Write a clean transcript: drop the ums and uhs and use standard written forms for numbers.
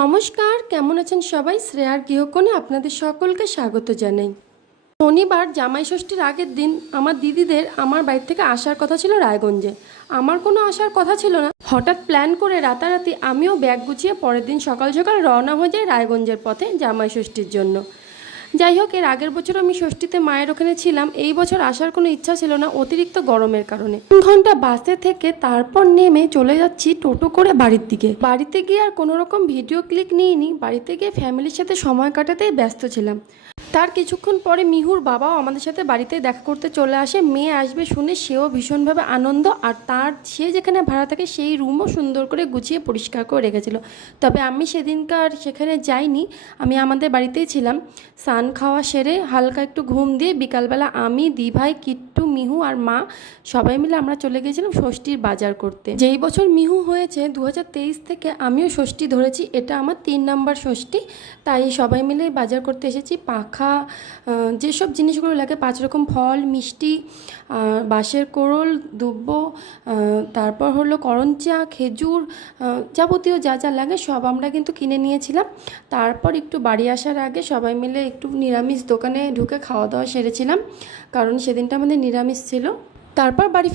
নমস্কার, কেমন আছেন সবাই? শ্রেয়ার গৃহকোণে আপনাদের সকলকে স্বাগত জানাই। শনিবার জামাই ষষ্ঠীর আগের দিন আমার দিদিদের আমার বাড়ি থেকে আসার কথা ছিল রায়গঞ্জে। আমার কোনো আসার কথা ছিল না। হঠাৎ প্ল্যান করে রাতারাতি আমিও ব্যাগ গুছিয়ে পরের দিন সকাল সকাল রওনা হয়ে যাই রায়গঞ্জের পথে জামাই ষষ্ঠীর জন্য। যাই হোক, এর আগের বছর আমি ষষ্ঠীতে মায়ের ওখানে ছিলাম। এই বছর আসার কোনো ইচ্ছা ছিল না অতিরিক্ত গরমের কারণে। 3 ঘন্টা বাসে থেকে তারপর নেমে চলে যাচ্ছি টোটো করে বাড়ির দিকে। বাড়িতে গিয়ে আর কোনো রকম ভিডিও ক্লিক নিইনি। বাড়িতে গিয়ে ফ্যামিলির সাথে সময় কাটাতেই ব্যস্ত ছিলাম। তার কিছুক্ষণ পরে মিহুর বাবাও আমাদের সাথে বাড়িতে দেখা করতে চলে আসে। মেয়ে আসবে শুনে সেও ভীষণভাবে আনন্দ, আর সে যেখানে ভাড়া থাকে সেই রুমও সুন্দর করে গুছিয়ে পরিষ্কার করে রেখেছিল। তবে আমি সেদিনকার সেখানে যাইনি, আমি আমাদের বাড়িতেই ছিলাম। স্নান খাওয়া সেরে হালকা একটু ঘুম দিয়ে বিকালবেলা আমি, দিভাই, কিট্টু, মিহু আর মা সবাই মিলে আমরা চলে গিয়েছিলাম ষষ্ঠীর বাজার করতে। যেই বছর মিহু হয়েছে 2023 থেকে আমিও ষষ্ঠী ধরেছি, এটা আমার 3 নম্বর ষষ্ঠী। তাই সবাই মিলে বাজার করতে এসেছি। পাখা, যেসব জিনিসগুলো লাগে, 5 রকম ফল, মিষ্টি, বাঁশের কোড়ল, দুব্ব, তারপর হলো করঞ্চা, খেজুর, যাবতীয় যা যা লাগে সব আমরা কিন্তু কিনে নিয়েছিলাম। তারপর একটু বাড়ি আসার আগে সবাই মিলে একটু নিরামিষ দোকানে ঢুকে খাওয়া দাওয়া সেরেছিলাম, কারণ সেদিনটা আমাদের নিরামিষ ছিল। তারপর বাড়ি